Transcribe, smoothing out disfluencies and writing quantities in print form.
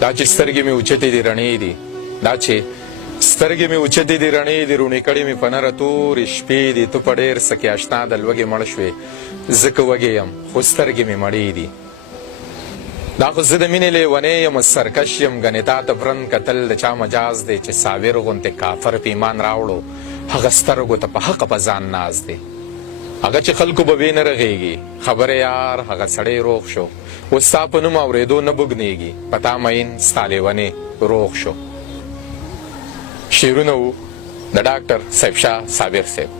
دا چې سترګې مې اوچتې دي رڼې دي، دا چې سترګې مې اوچتې دي رڼې دي، روڼې کړې مې په نره تورې شپې دي. ته په ډېر څه کې اشنا د لوږې مړ شوې، ځکه وږې یم خو سترګې مې مړې دي. دا خو زه د مینې لیونی یم سرکش یم، ګنې تا ته برن کتل د چا مجاز دی چې صابر غوندې کافر په ایمان راوړو، هغه سترګو ته په حقه په ځان ناز دی. هغه چې خلکو به وې نه رغېږي، خبره یار هغه سړی روغ شو، اوس ستا په نوم اورېدو نه بوږنېږي، په تا مین ستا لیونې روغ شو. شعرونه و د ډاکټر صاحب شاه صابر صاحب.